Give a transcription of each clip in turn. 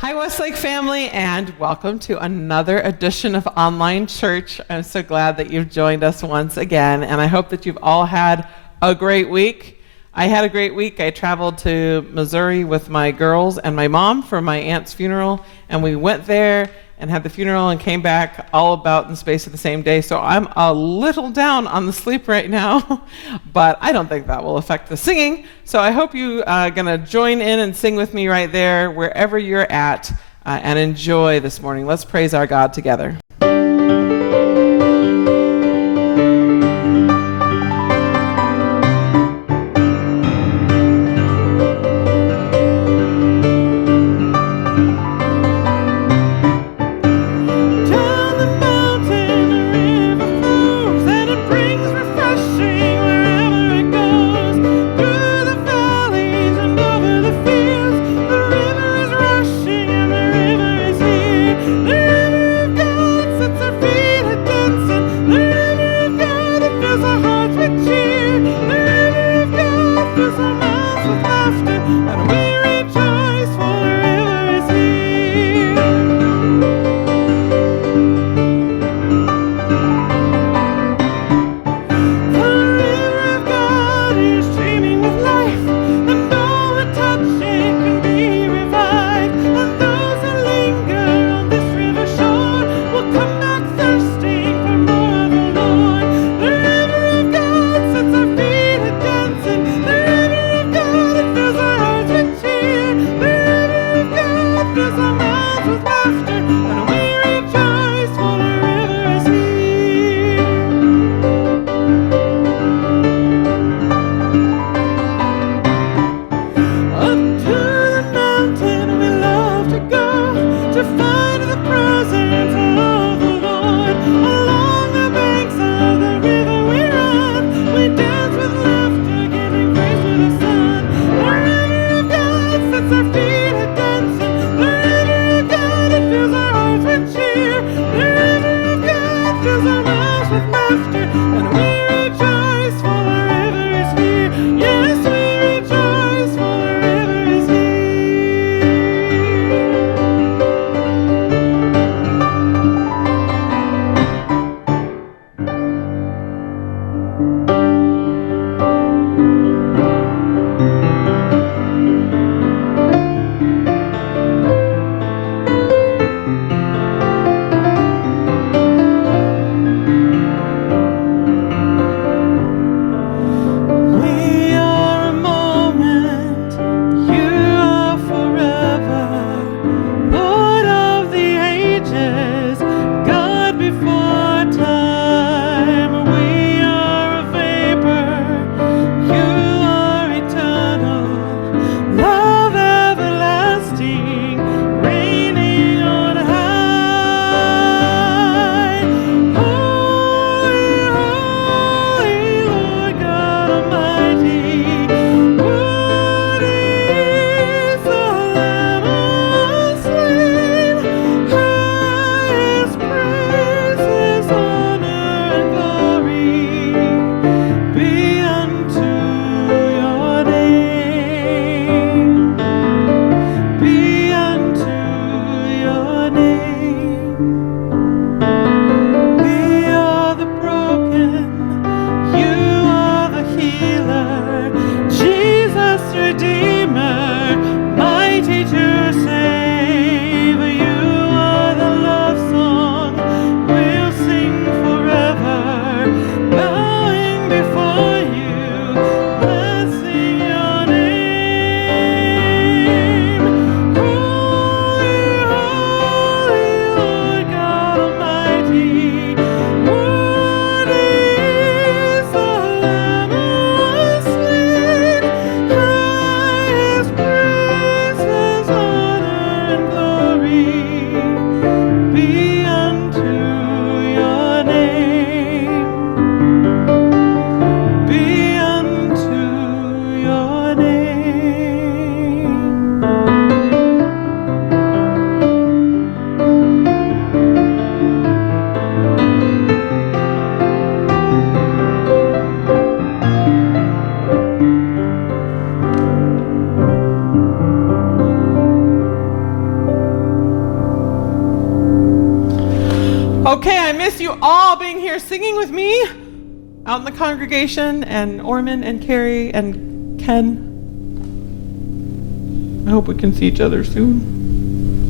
Hi, Westlake family, and welcome to another edition of Online Church. I'm so glad that you've joined us once again, and I hope that you've all had a great week. I had a great week. I traveled to Missouri with my girls and my mom for my aunt's funeral, and we went there and had the funeral and came back all about in the space of the same day. So I'm a little down on the sleep right now, but I don't think that will affect the singing. So I hope you are going to join in and sing with me right there, wherever you're at, and enjoy this morning. Let's praise our God together. Okay, I miss you all being here singing with me out in the congregation, and Orman and Carrie and Ken. I hope we can see each other soon.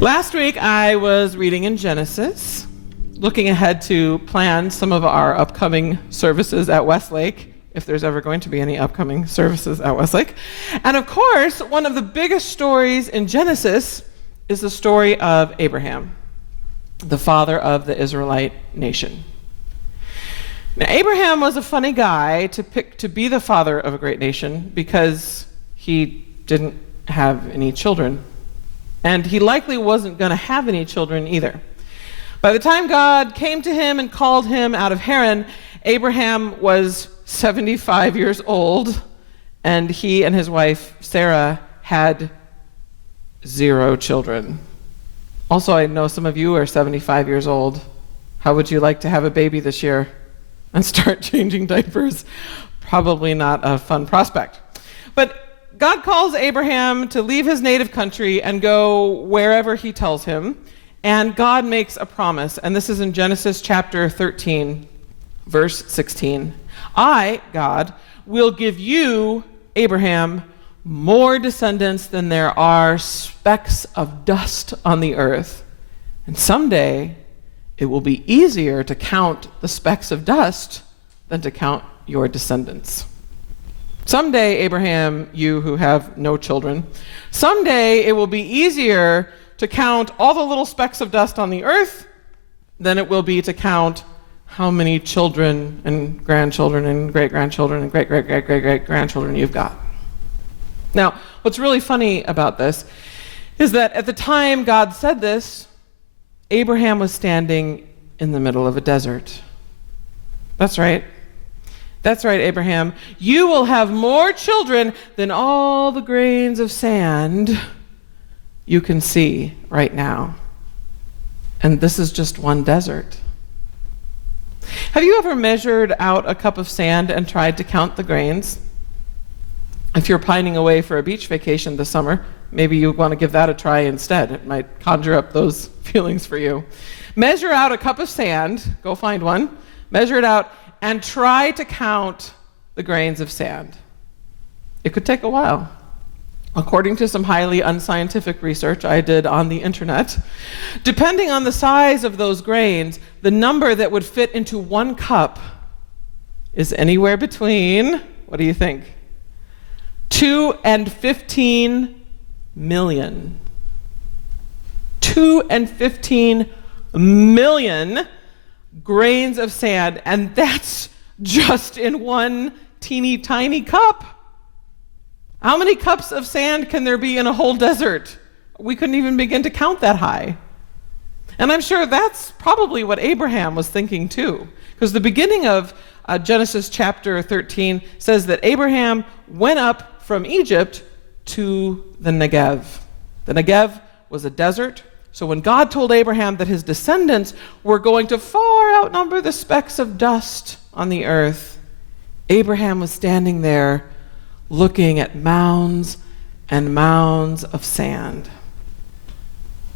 Last week I was reading in Genesis, looking ahead to plan some of our upcoming services at Westlake, if there's ever going to be any upcoming services at Westlake. And of course, one of the biggest stories in Genesis is the story of Abraham, the father of the Israelite nation. Now, Abraham was a funny guy to pick to be the father of a great nation because he didn't have any children. And he likely wasn't going to have any children either. By the time God came to him and called him out of Haran, Abraham was 75 years old, and he and his wife, Sarah, had 0 children. Also, I know some of you are 75 years old. How would you like to have a baby this year and start changing diapers? Probably not a fun prospect. But God calls Abraham to leave his native country and go wherever he tells him. And God makes a promise. And this is in Genesis chapter 13, verse 16. I, God, will give you, Abraham, more descendants than there are specks of dust on the earth. And someday it will be easier to count the specks of dust than to count your descendants. Someday, Abraham, you who have no children, someday it will be easier to count all the little specks of dust on the earth than it will be to count how many children and grandchildren and great-grandchildren and great-great-great-great-great-grandchildren you've got. Now, what's really funny about this is that at the time God said this, Abraham was standing in the middle of a desert. That's right. That's right, Abraham. You will have more children than all the grains of sand you can see right now. And this is just one desert. Have you ever measured out a cup of sand and tried to count the grains? If you're pining away for a beach vacation this summer, maybe you want to give that a try instead. It might conjure up those feelings for you. Measure out a cup of sand, go find one, measure it out, and try to count the grains of sand. It could take a while. According to some highly unscientific research I did on the internet, depending on the size of those grains, the number that would fit into one cup is anywhere between, what do you think? 2 and 15 million. 2 and 15 million grains of sand, and that's just in one teeny tiny cup. How many cups of sand can there be in a whole desert? We couldn't even begin to count that high. And I'm sure that's probably what Abraham was thinking too, because the beginning of Genesis chapter 13 says that Abraham went up from Egypt to the Negev. The Negev was a desert. So when God told Abraham that his descendants were going to far outnumber the specks of dust on the earth, Abraham was standing there looking at mounds and mounds of sand.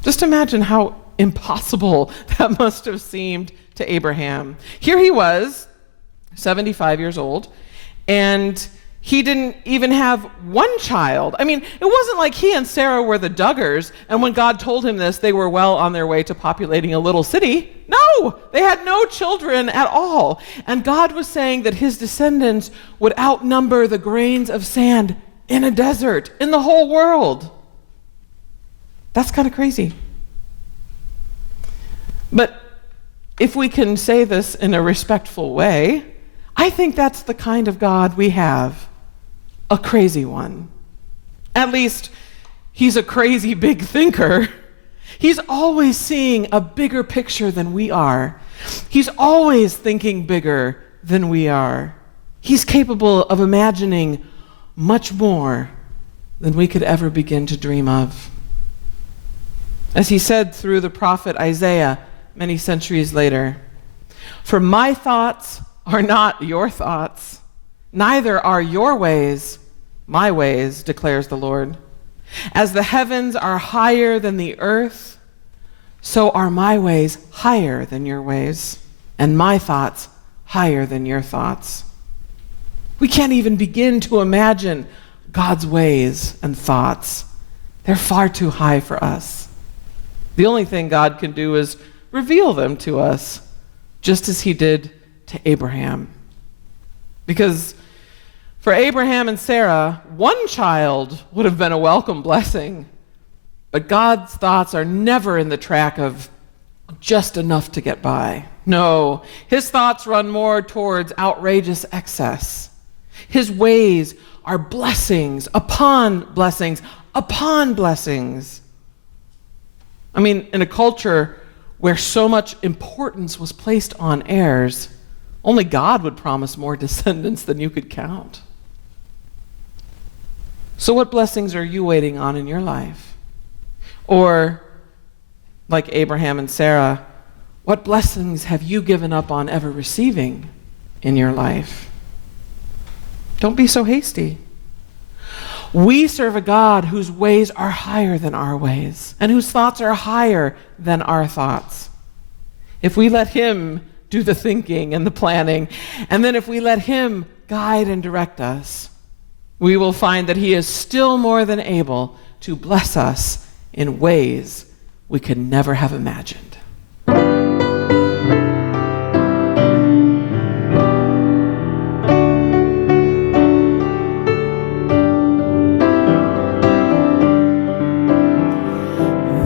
Just imagine how impossible that must have seemed to Abraham. Here he was, 75 years old, and he didn't even have one child. I mean, it wasn't like he and Sarah were the Duggars, and when God told him this, they were well on their way to populating a little city. No, they had no children at all. And God was saying that his descendants would outnumber the grains of sand in a desert, in the whole world. That's kind of crazy. But if we can say this in a respectful way, I think that's the kind of God we have. A crazy one. At least, he's a crazy big thinker. He's always seeing a bigger picture than we are. He's always thinking bigger than we are. He's capable of imagining much more than we could ever begin to dream of. As he said through the prophet Isaiah many centuries later, "For my thoughts are not your thoughts, neither are your ways my ways, declares the Lord. As the heavens are higher than the earth, so are my ways higher than your ways, and my thoughts higher than your thoughts. We can't even begin to imagine God's ways and thoughts. They're far too high for us. The only thing God can do is reveal them to us, just as he did to Abraham. Because for Abraham and Sarah, one child would have been a welcome blessing. But God's thoughts are never in the track of just enough to get by. No, his thoughts run more towards outrageous excess. His ways are blessings upon blessings upon blessings. I mean, in a culture where so much importance was placed on heirs, only God would promise more descendants than you could count. So what blessings are you waiting on in your life? Or, like Abraham and Sarah, what blessings have you given up on ever receiving in your life? Don't be so hasty. We serve a God whose ways are higher than our ways, and whose thoughts are higher than our thoughts. If we let him do the thinking and the planning, and then if we let him guide and direct us, we will find that he is still more than able to bless us in ways we could never have imagined.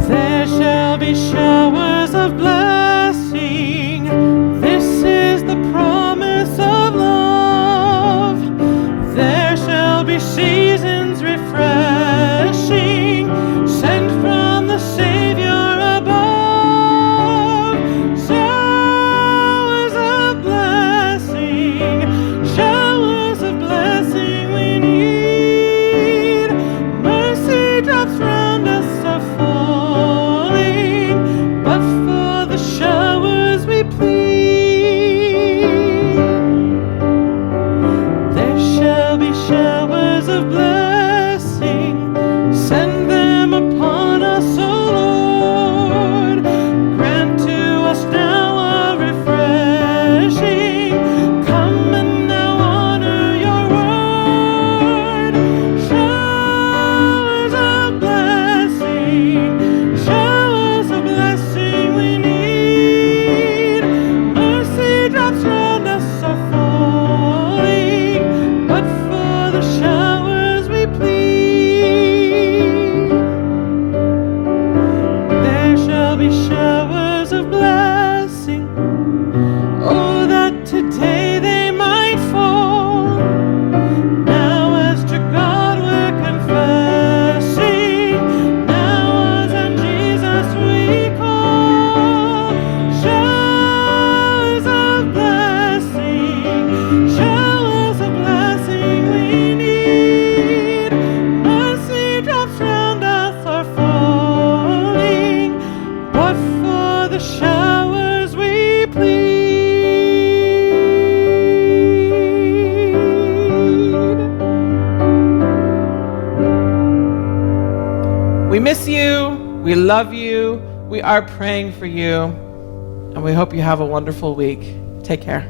There shall be showers of blessing. This is the promise of love. There shall be seasons refreshing, sent from the Savior above. Showers of blessing we need. Mercy drops round us are falling, but for the showers we plead. There shall be showers of blessing, send them upon us, O Lord. Grant to us now a refreshing. Come and now honor your word. Showers of blessing we need. Mercy drops round us are falling, but for the showers we plead. There shall be showers of blessing, oh, that today they might fall. Now as to God we're confessing, now as on Jesus we call. Showers of blessing we need. Mercy drops round us are falling, but for the showers we plead. We miss you, we love you, we are praying for you, and we hope you have a wonderful week. Take care.